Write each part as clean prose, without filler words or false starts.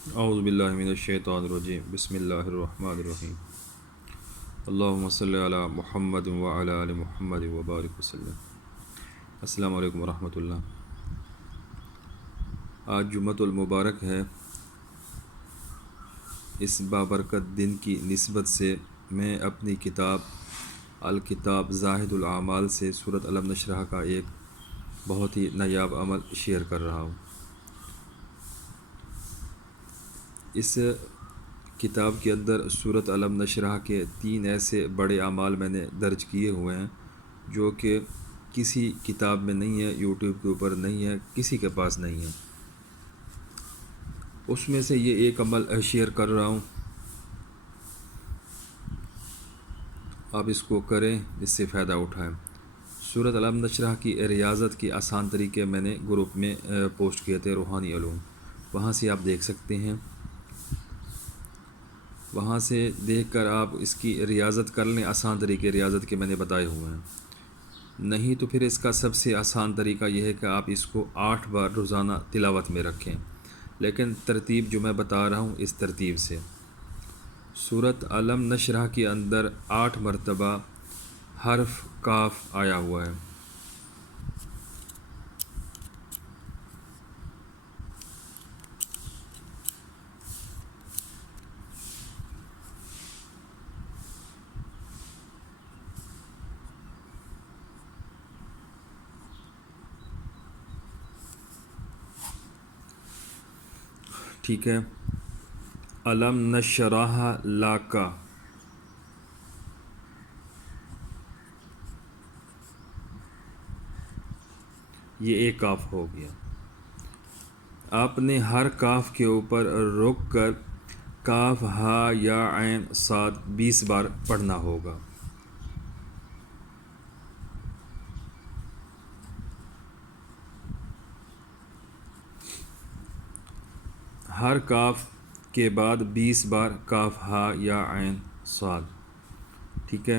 اعوذ باللہ من الشیطان الرجیم بسم اللہ الرحمن الرحیم اللہم صلی علی محمد وعلی آل محمد وبارک وسلم۔ السلام علیکم ورحمۃ اللہ۔ آج جمعۃ المبارک ہے۔ اس بابرکت دن کی نسبت سے میں اپنی کتاب الکتاب زاہد الاعمال سے سورۃ الم نشرح کا ایک بہت ہی نایاب عمل شیئر کر رہا ہوں۔ اس کتاب کے اندر سورۃ الم نشرح کے 3 ایسے بڑے اعمال میں نے درج کیے ہوئے ہیں جو کہ کسی کتاب میں نہیں ہے، یوٹیوب کے اوپر نہیں ہے، کسی کے پاس نہیں ہے۔ اس میں سے یہ ایک عمل شیئر کر رہا ہوں، آپ اس کو کریں، اس سے فائدہ اٹھائیں۔ سورۃ الم نشرح کی ریاضت کے آسان طریقے میں نے گروپ میں پوسٹ کیے تھے، روحانی علوم، وہاں سے آپ دیکھ سکتے ہیں۔ وہاں سے دیکھ کر آپ اس کی ریاضت کر لیں۔ آسان طریقے ریاضت کے میں نے بتائے ہوئے ہیں، نہیں تو پھر اس کا سب سے آسان طریقہ یہ ہے کہ آپ اس کو 8 بار روزانہ تلاوت میں رکھیں، لیکن ترتیب جو میں بتا رہا ہوں اس ترتیب سے۔ سورۃ الم نشرح کے اندر 8 مرتبہ حرف کاف آیا ہوا ہے۔ ٹھیک ہے، الم نشرح لک، یہ ایک کاف ہو گیا۔ آپ نے ہر کاف کے اوپر رک کر کاف ہا یا عین صاد 20 بار پڑھنا ہوگا۔ ہر کاف کے بعد 20 بار کاف ہا یا عین صاد۔ ٹھیک ہے،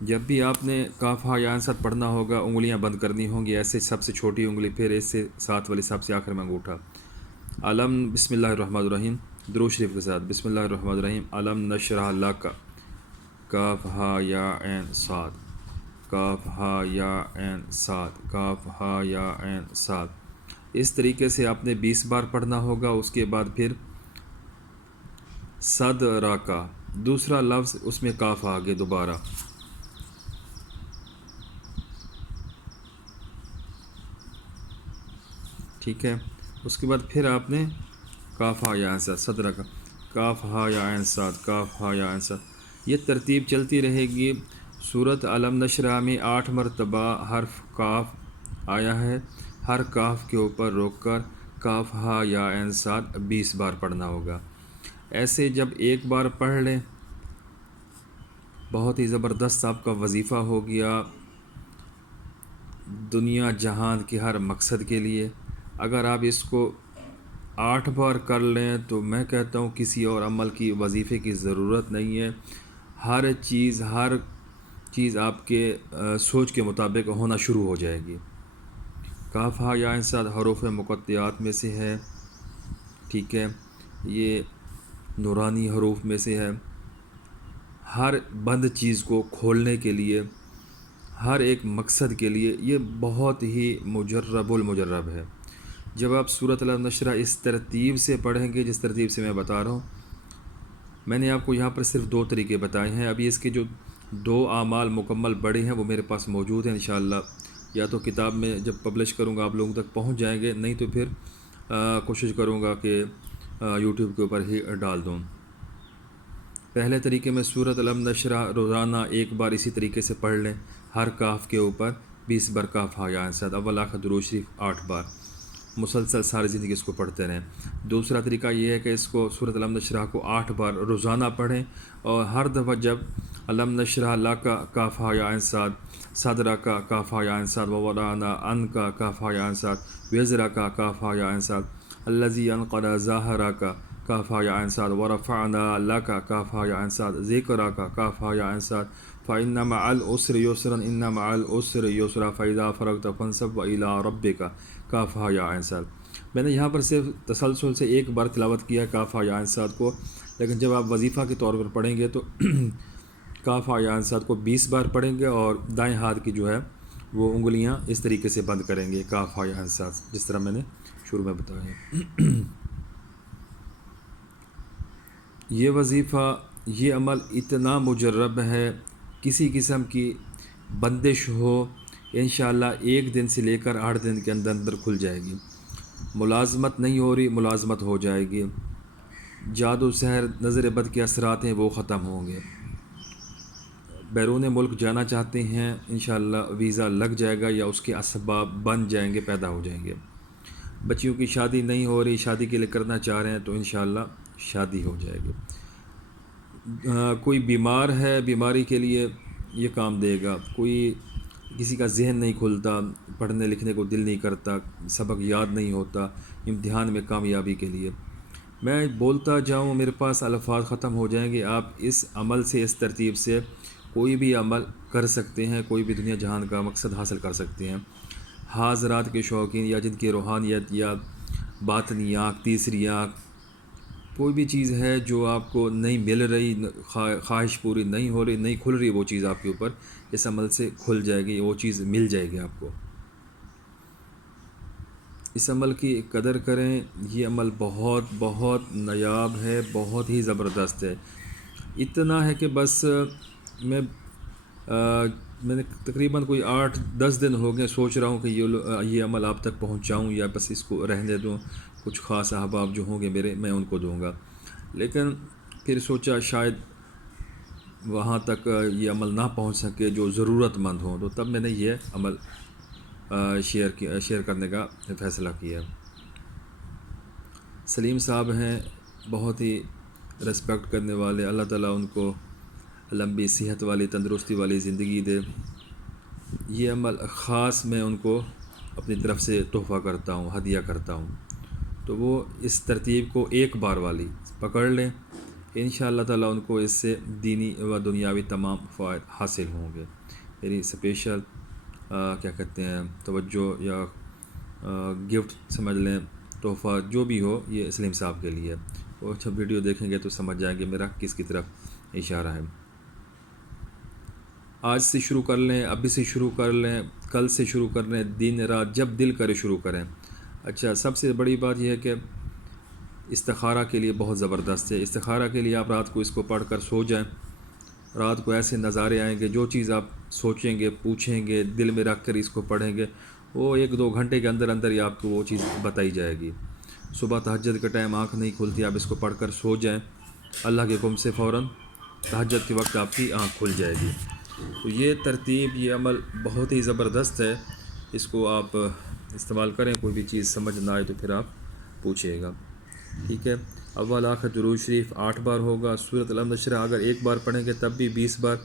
جب بھی آپ نے کاف ہا یا عین صاد پڑھنا ہوگا، انگلیاں بند کرنی ہوں گی، ایسے سب سے چھوٹی انگلی، پھر اس سے ساتھ والی سب سے آخر میں انگوٹھا۔ علم، بسم اللہ الرحمن الرحیم، درود شریف کے ساتھ، بسم اللہ الرحمن الرحیم، علم نشرح لک، کاف ہا یا عین صاد، کاف ہا یا عین صاد، کاف ہا یا عین صاد۔ اس طریقے سے آپ نے 20 بار پڑھنا ہوگا۔ اس کے بعد پھر صدرکا، دوسرا لفظ اس میں کاف آگے دوبارہ، ٹھیک ہے۔ اس کے بعد پھر آپ نے کاف ہا یا عین صاد، صدرکا، کاف ہا یا عین صاد، کاف ہا یا عین صاد، یہ ترتیب چلتی رہے گی۔ سورۃ الم نشرح میں 8 مرتبہ حرف کاف آیا ہے، ہر کاف کے اوپر روک کر کاف ہا یا عین صاد 20 بار پڑھنا ہوگا۔ ایسے جب ایک بار پڑھ لیں، بہت ہی زبردست آپ کا وظیفہ ہو گیا دنیا جہان کے ہر مقصد کے لیے۔ اگر آپ اس کو 8 بار کر لیں تو میں کہتا ہوں کسی اور عمل کی، وظیفے کی ضرورت نہیں ہے۔ ہر چیز آپ کے سوچ کے مطابق ہونا شروع ہو جائے گی۔ کاف ہا یا عین صاد حروف مقطعات میں سے ہے، ٹھیک ہے، یہ نورانی حروف میں سے ہے۔ ہر بند چیز کو کھولنے کے لیے، ہر ایک مقصد کے لیے یہ بہت ہی مجرب المجرب ہے۔ جب آپ سورۃ الم نشرح اس ترتیب سے پڑھیں گے جس ترتیب سے میں بتا رہا ہوں، میں نے آپ کو یہاں پر صرف 2 طریقے بتائے ہیں، ابھی اس کے جو 2 اعمال مکمل بڑے ہیں وہ میرے پاس موجود ہیں انشاءاللہ، یا تو کتاب میں جب پبلش کروں گا آپ لوگوں تک پہنچ جائیں گے، نہیں تو پھر کوشش کروں گا کہ یوٹیوب کے اوپر ہی ڈال دوں۔ پہلے طریقے میں سورۃ الم نشرح روزانہ ایک بار اسی طریقے سے پڑھ لیں، ہر کاف کے اوپر 20 بار کاف ہا یا عین صاد، اول آخر درود شریف 8 بار، مسلسل ساری زندگی اس کو پڑھتے رہیں۔ دوسرا طریقہ یہ ہے کہ اس کو سورۃ الم نشرح کو 8 بار روزانہ پڑھیں، اور ہر دفعہ جب الم نشرح لک کاف ہا یا عین صاد، صدرک کاف ہا یا عین صاد، ووضعنا عنک کاف ہا یا عین صاد، وزرک کاف ہا یا عین صاد، الذی انقض ظہرک کاف ہا یا عین صاد، ورفعنا لک کاف ہا یا عین صاد، ذکرک کاف ہا یا عین صاد، فإن مع العسر یسرا ان مع العسر یسرا فإذا فرغت فانصب وإلی ربک کاف ہا یا عین صاد۔ میں نے یہاں پر صرف تسلسل سے ایک بار تلاوت کیا کاف یا عین صاد کو، لیکن جب آپ وظیفہ کے طور پر پڑھیں گے تو کاف یا عین صاد کو 20 بار پڑھیں گے، اور دائیں ہاتھ کی جو ہے وہ انگلیاں اس طریقے سے بند کریں گے کاف یا عین صاد، جس طرح میں نے شروع میں بتایا۔ یہ وظیفہ، یہ عمل اتنا مجرب ہے، کسی قسم کی بندش ہو انشاءاللہ 1 دن سے لے کر 8 دن کے اندر اندر کھل جائے گی۔ ملازمت نہیں ہو رہی، ملازمت ہو جائے گی۔ جادو سحر نظر بد کے اثرات ہیں وہ ختم ہوں گے۔ بیرون ملک جانا چاہتے ہیں انشاءاللہ ویزا لگ جائے گا، یا اس کے اسباب بن جائیں گے، پیدا ہو جائیں گے۔ بچیوں کی شادی نہیں ہو رہی، شادی کے لیے کرنا چاہ رہے ہیں تو انشاءاللہ شادی ہو جائے گی۔ کوئی بیمار ہے، بیماری کے لیے یہ کام دے گا۔ کوئی کسی کا ذہن نہیں کھلتا، پڑھنے لکھنے کو دل نہیں کرتا، سبق یاد نہیں ہوتا امتحان میں کامیابی کے لیے، میں بولتا جاؤں میرے پاس الفاظ ختم ہو جائیں گے۔ آپ اس عمل سے، اس ترتیب سے کوئی بھی عمل کر سکتے ہیں، کوئی بھی دنیا جہان کا مقصد حاصل کر سکتے ہیں۔ حاضرات کے شوقین یا جن کی روحانیت یا باطنی آنکھ، تیسری آنکھ، کوئی بھی چیز ہے جو آپ کو نہیں مل رہی، خواہش پوری نہیں ہو رہی، نہیں کھل رہی، وہ چیز آپ کے اوپر اس عمل سے کھل جائے گی، وہ چیز مل جائے گی آپ کو۔ اس عمل کی قدر کریں، یہ عمل بہت بہت نایاب ہے، بہت ہی زبردست ہے۔ اتنا ہے کہ بس میں نے تقریباً کوئی 8-10 دن ہو گئے سوچ رہا ہوں کہ یہ عمل آپ تک پہنچاؤں یا بس اس کو رہنے دوں، کچھ خاص احباب جو ہوں گے میرے، میں ان کو دوں گا، لیکن پھر سوچا شاید وہاں تک یہ عمل نہ پہنچ سکے جو ضرورت مند ہوں، تو تب میں نے یہ عمل شیئر کرنے کا فیصلہ کیا۔ سلیم صاحب ہیں، بہت ہی ریسپیکٹ کرنے والے، اللہ تعالیٰ ان کو لمبی صحت والی، تندرستی والی زندگی دے۔ یہ عمل خاص میں ان کو اپنی طرف سے تحفہ کرتا ہوں، ہدیہ کرتا ہوں، تو وہ اس ترتیب کو ایک بار والی پکڑ لیں، انشاءاللہ تعالیٰ ان کو اس سے دینی و دنیاوی تمام فوائد حاصل ہوں گے۔ میری اسپیشل کیا کہتے ہیں توجہ یا گفٹ سمجھ لیں، تحفہ جو بھی ہو، یہ سلیم صاحب کے لیے۔ وہ جب ویڈیو دیکھیں گے تو سمجھ جائیں گے میرا کس کی طرف اشارہ ہے۔ آج سے شروع کر لیں، ابھی سے شروع کر لیں، کل سے شروع کر لیں، دن رات جب دل کرے شروع کریں۔ اچھا، سب سے بڑی بات یہ ہے کہ استخارہ کے لیے بہت زبردست ہے۔ استخارہ کے لیے آپ رات کو اس کو پڑھ کر سو جائیں، رات کو ایسے نظارے آئیں گے، جو چیز آپ سوچیں گے، پوچھیں گے، دل میں رکھ کر اس کو پڑھیں گے، وہ 1-2 گھنٹے کے اندر اندر ہی آپ کو وہ چیز بتائی جائے گی۔ صبح تہجد کے ٹائم آنکھ نہیں کھلتی، آپ اس کو پڑھ کر سو جائیں، اللہ کے حکم سے فوراً تہجد کے وقت آپ کی آنکھ کھل جائے گی۔ تو یہ ترتیب، یہ عمل بہت ہی زبردست ہے، اس کو آپ استعمال کریں۔ کوئی بھی چیز سمجھ نہ آئے تو پھر آپ پوچھیے گا، ٹھیک ہے۔ اول آخر درود شریف 8 بار ہوگا۔ سورۃ الم نشرہ اگر 1 بار پڑھیں گے تب بھی 20 بار،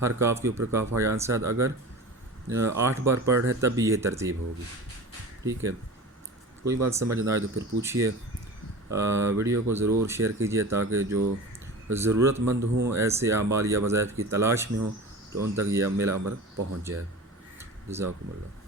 ہر کاف کے اوپر کاف یا عین صاد اگر 8 بار پڑھ رہے ہیں تب بھی یہ ترتیب ہوگی، ٹھیک ہے۔ کوئی بات سمجھ نہ آئے تو پھر پوچھیے۔ ویڈیو کو ضرور شیئر کیجیے تاکہ جو ضرورت مند ہوں، ایسے اعمال یا وظائف کی تلاش میں ہوں، تو ان تک یہ میرا امر پہنچ جائے۔ جزاکم اللہ۔